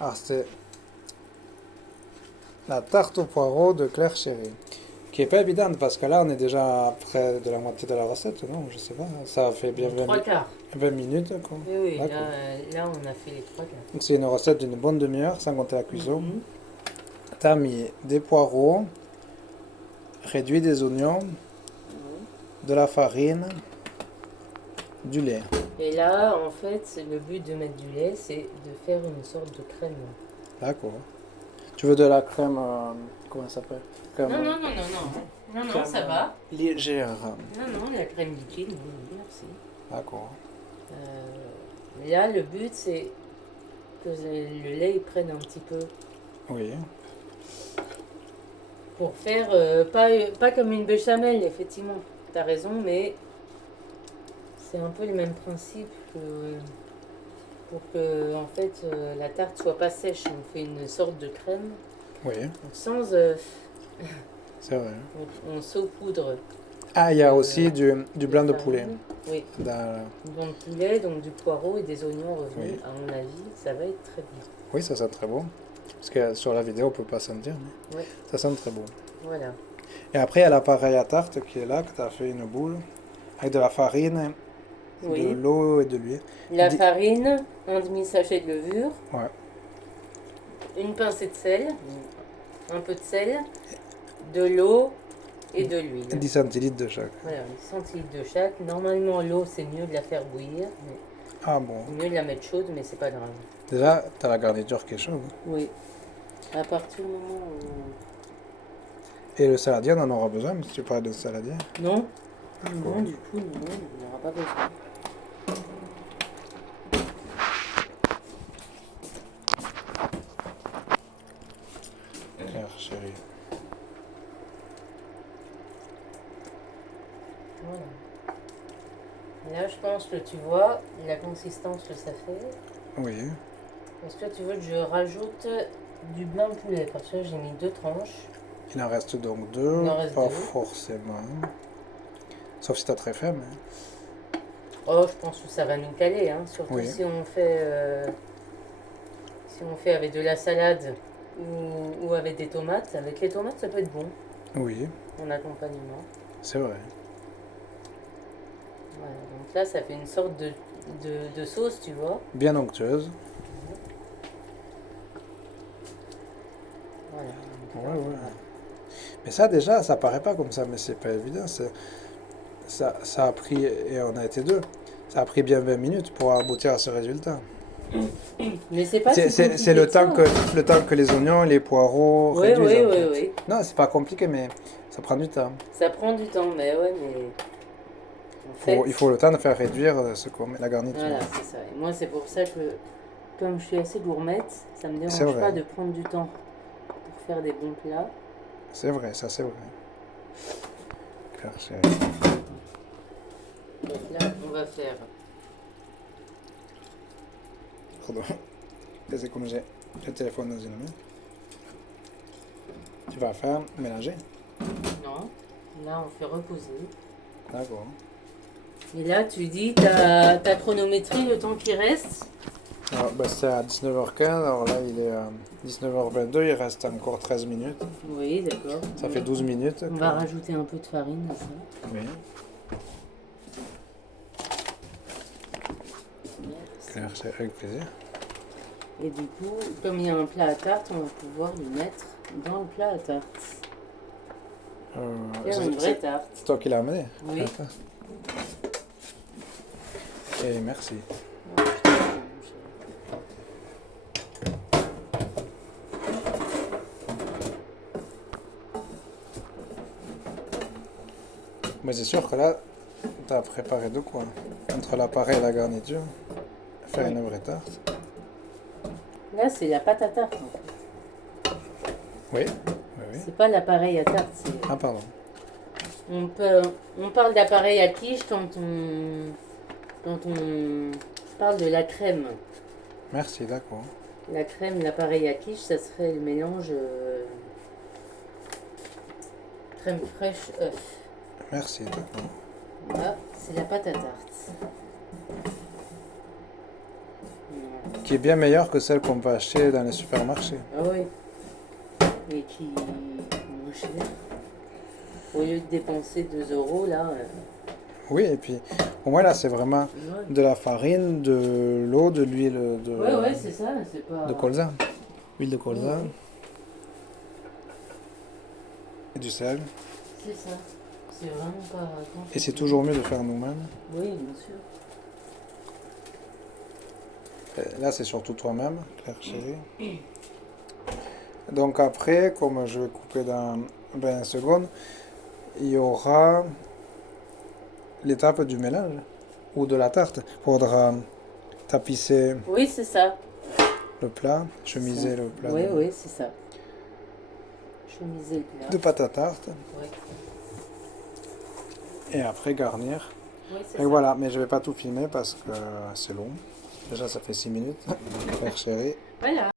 Ah, c'est la tarte au poireau de Claire Chéri. Qui est pas évidente parce que là, on est déjà près de la moitié de la recette, non? Je sais pas. Ça fait bien Donc, trois quarts. 20 minutes, quoi. Oui, oui, D'accord. là, on a fait les trois quarts. Donc, c'est une recette d'une bonne demi-heure, sans compter la cuisson. Mhm. T'as mis des poireaux, réduit des oignons, Oui. de la farine, du lait. Et là, en fait, le but de mettre du lait, c'est de faire une sorte de crème. D'accord. Tu veux de la crème, comment ça s'appelle? Crème, Non, non, non, non, non. Non, non, crème ça va. légère. Non, non, la crème liquide, oui, oui, merci. D'accord. Là, le but, c'est que le lait il prenne un petit peu. Oui. Pour faire, pas comme une béchamel, effectivement. T'as raison, mais c'est un peu le même principe que pour que en fait la tarte soit pas sèche. On fait une sorte de crème. Oui, Donc, sans c'est vrai. on saupoudre Ah, il y a aussi du de blanc de poulet. farine. Oui, Dans- du blanc de poulet, donc du poireau et des oignons revenus. Oui. À mon avis, ça va être très bien. Oui, ça sent très bon. Parce que sur la vidéo, on peut pas sentir, mais Oui, ça sent très bon. voilà. Et après, il y a l'appareil à tarte qui est là, que tu as fait une boule, avec de la farine, de Oui. l'eau et de l'huile. La Di- farine, un demi-sachet de levure, Ouais. une pincée de sel, un peu de sel, de l'eau et de l'huile. 10 centilitres de chaque. Voilà, 10 centilitres de chaque. Normalement, l'eau, c'est mieux de la faire bouillir. Mais Ah bon. c'est mieux de la mettre chaude, mais c'est pas grave. Déjà, tu as la garniture qui est chaude. Oui. À partir du moment où... Et le saladier, on en aura besoin, mais si tu parles de saladier. Non, D'accord. non, du tout, non, on n'aura pas besoin. Claire, chérie. Voilà. Là, je pense que tu vois la consistance que ça fait. Oui. Est-ce que tu veux que je rajoute du blanc de poulet? Parce que j'ai mis 2 tranches. Il en reste donc deux, Il en reste pas 2. forcément. Sauf si t'as très faim, mais... Oh, je pense que ça va nous caler, hein. Surtout Oui. si on fait avec de la salade ou avec des tomates. Avec les tomates, ça peut être bon Oui, en accompagnement. c'est vrai. Voilà, donc là, ça fait une sorte de sauce, tu vois. Bien onctueuse. Voilà. Ouais, ouais. Mais ça, déjà, ça paraît pas comme ça, mais c'est pas évident. Ça a pris, et on a été deux, ça a pris bien 20 minutes pour aboutir à ce résultat. Mais c'est pas si compliqué C'est le que ça. le temps que les oignons, les poireaux Oui, réduisent. oui, en oui, fait. oui. Non, c'est pas compliqué, mais ça prend du temps. Ça prend du temps, mais ouais, mais en fait, Il faut le temps de faire réduire la garniture. voilà, c'est ça. Et moi, c'est pour ça que, comme je suis assez gourmette, ça me C'est dérange vrai. pas de prendre du temps pour faire des bons plats. C'est vrai, ça c'est vrai. Claire, chérie. Donc là, on va faire. Pardon. C'est comme j'ai le téléphone dans une main. Tu vas faire mélanger. Non, là, on fait reposer. D'accord. Et là, tu dis, t'as chronométré le temps qui reste. Alors, bah, c'est à 19h15, alors là il est à 19h22, il reste encore 13 minutes. Oui, d'accord. Ça fait 12 minutes. On va rajouter un peu de farine à ça. Oui. Merci. Claire, c'est avec plaisir. Et du coup, comme il y a un plat à tarte, on va pouvoir le mettre dans le plat à tarte. Faire une vraie tarte. C'est toi qui l'as amené? Oui. Attends. Et merci. Mais c'est sûr que là, tu as préparé de quoi? Entre l'appareil et la garniture, faire une vraie tarte. Là, c'est la pâte à tarte. En fait. Oui, oui, oui. C'est pas l'appareil à tarte. Ah, pardon. On parle d'appareil à quiche quand on parle de la crème. Merci, d'accord. La crème, l'appareil à quiche, ça serait le mélange crème fraîche, œuf. Merci, d'accord. Là, c'est la pâte à tarte. Voilà. qui est bien meilleure que celle qu'on peut acheter dans les supermarchés. Ah oui. Et qui est moins cher. Au lieu de dépenser 2 euros, là. Oui, et puis au moins là, c'est vraiment Ouais, de la farine, de l'eau, de l'huile ouais, c'est ça. C'est pas. de colza. Huile de colza Ouais, et du sel. c'est ça. C'est vraiment pas grand-chose. Et c'est toujours mieux de faire nous-mêmes. Oui, bien sûr. Là, c'est surtout toi-même, Claire chérie. Donc après, comme je vais couper dans 20 secondes, il y aura l'étape du mélange ou de la tarte. Il faudra tapisser Oui, c'est ça. le plat, chemiser le plat Oui, oui, c'est ça. Chemiser le plat. de pâte à tarte Oui, et après garnir. oui c'est Et ça. voilà, mais je vais pas tout filmer parce que c'est long. Déjà, ça fait 6 minutes, Claire chérie. Voilà.